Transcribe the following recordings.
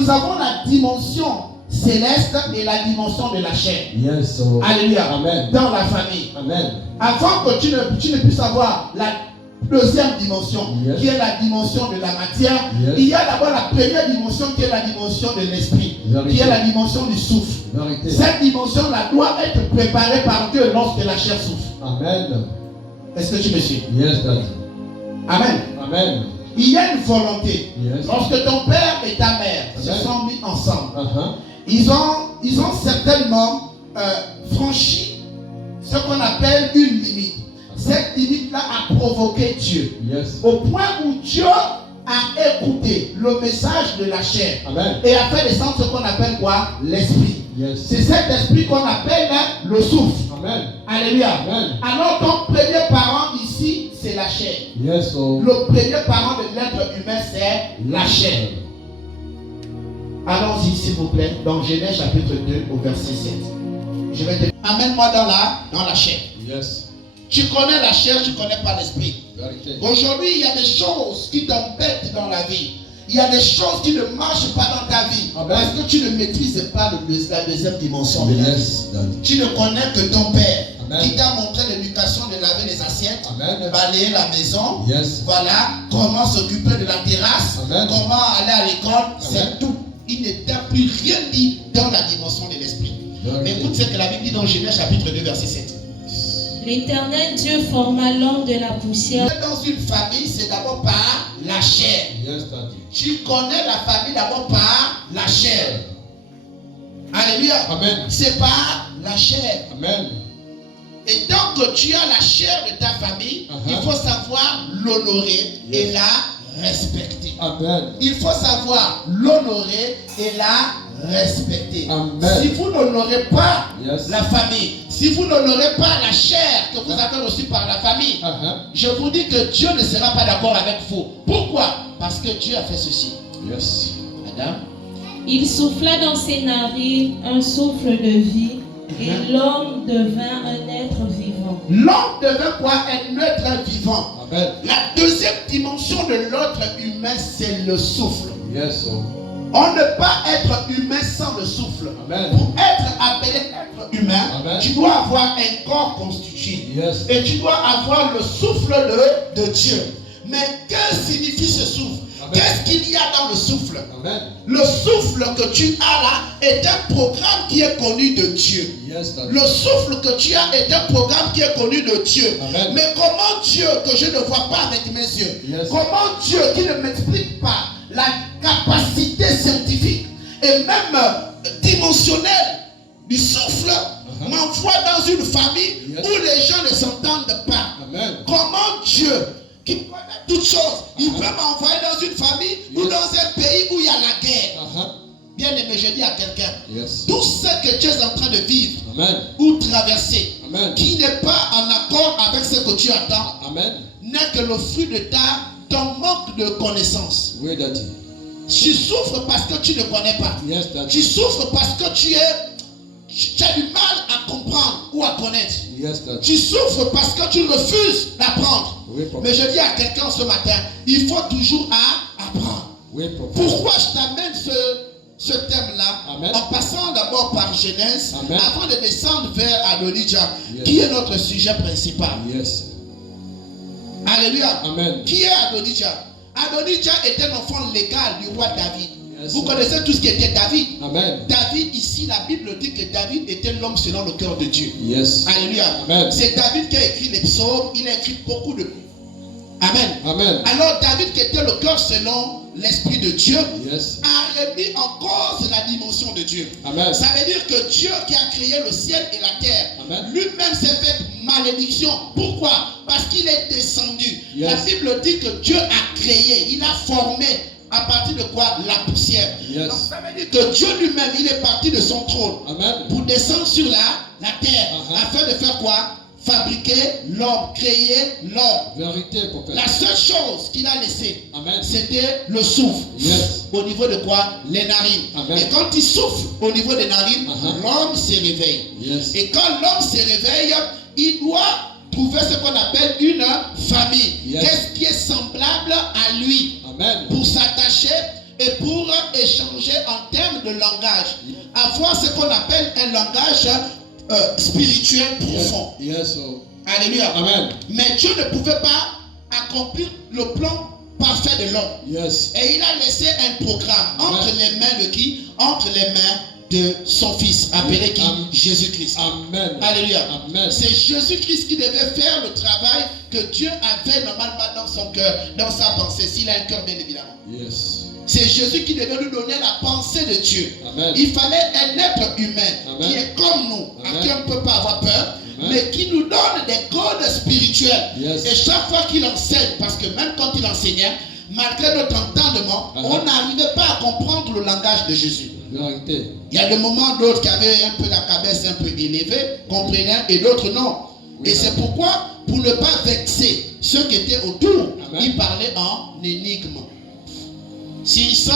Nous avons la dimension céleste et la dimension de la chair. Yes. Alléluia. Amen. Dans la famille. Amen. Avant que tu ne puisses avoir la deuxième dimension, Yes. qui est la dimension de la matière, Yes. il y a d'abord la première dimension qui est la dimension de l'esprit, Vérité. qui est la dimension du souffle. Vérité. Cette dimension-là doit être préparée par Dieu lorsque la chair souffre. Amen. Est-ce que tu me suis? Yes, Daddy. Amen. Amen. Il y a une volonté. Yes. Lorsque ton père et ta mère se Amen. sont mis ensemble, Uh-huh. ils ont certainement franchi ce qu'on appelle une limite. Cette limite-là a provoqué Dieu. Yes. Au point où Dieu a écouté le message de la chair. Amen. Et a fait descendre ce qu'on appelle quoi? L'esprit. Yes. C'est cet esprit qu'on appelle le souffle. Amen. Alléluia. Amen. Alors ton premier parent ici, c'est la chair. Yes. Le premier parent de l'être humain, c'est la chair. Allons-y s'il vous plaît, dans Genèse chapitre 2 au verset 7. Je vais te... Amène-moi dans la chair. Yes. Tu connais la chair, tu connais pas l'esprit. Vérité. Aujourd'hui, il y a des choses qui t'embêtent dans la vie. Il y a des choses qui ne marchent pas dans ta vie. Amen. Parce que tu ne maîtrises pas la deuxième dimension de la vie. Yes, Daddy. Tu ne connais que ton père. Amen. Qui t'a montré l'éducation de laver les assiettes, Amen. de balayer la maison. Yes. Voilà, comment s'occuper de la terrasse, Amen. comment aller à l'école, Amen. c'est tout. Il ne t'a plus rien dit dans la dimension de l'esprit. Vérité. Mais écoute ce que la Bible dit dans Genèse chapitre 2 verset 7. L'Éternel Dieu forma l'homme de la poussière. Dans une famille, c'est d'abord par la chair. Yes, Daddy. Tu connais la famille d'abord par la chair. Alléluia. Amen. C'est par la chair. Amen. Et tant que tu as la chair de ta famille, il faut savoir l'honorer et la respecter. Amen. Il faut savoir l'honorer et la respecter. Amen. Si vous n'honorez pas Yes. la famille, si vous n'honorez pas la chair que vous avez reçue par la famille, Uh-huh. je vous dis que Dieu ne sera pas d'accord avec vous. Pourquoi? Parce que Dieu a fait ceci. Yes. Madame. Il souffla dans ses narines un souffle de vie, et l'homme devint un être vivant. L'homme devint quoi? Un être vivant. Amen. La deuxième dimension de l'être humain, c'est le souffle. Yes. On ne peut pas être humain sans le souffle. Amen. Pour être appelé être humain, Amen. tu dois avoir un corps constitué. Yes. Et tu dois avoir le souffle de Dieu. Mais que signifie ce souffle? Amen. Qu'est-ce qu'il y a dans le souffle? Amen. Le souffle que tu as là est un programme qui est connu de Dieu. Yes, Daddy. Le souffle que tu as est un programme qui est connu de Dieu. Amen. Mais comment Dieu, que je ne vois pas avec mes yeux, Yes. comment Dieu qui ne m'explique pas la capacité scientifique et même dimensionnelle du souffle, m'envoie dans une famille Yes. où les gens ne s'entendent pas. Amen. Comment Dieu, qui connaît toutes choses, il peut m'envoyer dans une famille ou dans un pays où il y a la guerre? Uh-huh. Bien aimé, je dis à quelqu'un, Yes. tout ce que tu es en train de vivre Amen. ou traverser, Amen. qui n'est pas en accord avec ce que tu attends, Amen. n'est que le fruit de ton manque de connaissance. Oui, Daddy. Tu souffres parce que tu ne connais pas. Yes, Daddy. Tu souffres parce que tu as du mal à comprendre ou à connaître. Yes, Daddy. Tu souffres parce que tu refuses d'apprendre. Oui, papa. Mais je dis à quelqu'un ce matin, il faut toujours apprendre. Oui, papa. Pourquoi je t'amène ce thème-là, Amen. en passant d'abord par Genèse, Amen. avant de descendre vers Adonijah, Yes. qui est notre sujet principal. Yes. Alléluia. Amen. Qui est Adonijah? Adonijah est un enfant légal du roi David. Yes. Vous connaissez tout ce qui était David. Amen. David, ici, la Bible dit que David était l'homme selon le cœur de Dieu. Yes. Alléluia. Amen. C'est David qui a écrit les psaumes, il a écrit beaucoup de... Amen. Amen. Alors David, qui était le cœur selon l'Esprit de Dieu, Yes. a remis en cause la dimension de Dieu. Amen. Ça veut dire que Dieu qui a créé le ciel et la terre, Amen. lui-même s'est fait malédiction. Pourquoi? Parce qu'il est descendu. Yes. La Bible dit que Dieu a créé, il a formé à partir de quoi? La poussière. Yes. Donc ça veut dire que Dieu lui-même, il est parti de son trône Amen. pour descendre sur la terre, afin de faire quoi? Fabriquer l'homme, créer l'homme. Vérité, papa. La seule chose qu'il a laissée, Amen. c'était le souffle. Yes. Au niveau de quoi? Les narines. Amen. Et quand il souffle au niveau des narines, Uh-huh. l'homme se réveille. Yes. Et quand l'homme se réveille, il doit trouver ce qu'on appelle une famille. Yes. Qu'est-ce qui est semblable à lui Amen. pour s'attacher et pour échanger en termes de langage. Avoir ce qu'on appelle un langage spirituel profond. Yes. Alléluia. Amen. Mais Dieu ne pouvait pas accomplir le plan parfait de l'homme. Yes. Et il a laissé un programme entre les mains de qui? Entre les mains de son fils, appelé qui? Jésus-Christ. Amen. Alléluia. Amen. C'est Jésus-Christ qui devait faire le travail que Dieu avait normalement dans son cœur, dans sa pensée, s'il a un cœur bien évidemment. Yes. C'est Jésus qui devait nous donner la pensée de Dieu. Amen. Il fallait un être humain qui est comme nous, à qui on ne peut pas avoir peur, mais qui nous donne des codes spirituels. Yes. Et chaque fois qu'il enseigne, parce que même quand il enseignait, malgré notre entendement, on n'arrivait pas à comprendre le langage de Jésus. Vérité. Il y a des moments d'autres qui avaient un peu la cabesse un peu élevée, comprenaient, et d'autres non. Et c'est pourquoi, pour ne pas vexer ceux qui étaient autour, il parlait en énigme. S'il sent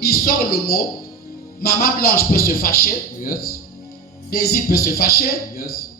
qu'il sort le mot, Maman Blanche peut se fâcher, Yes. Daisy peut se fâcher, Yes.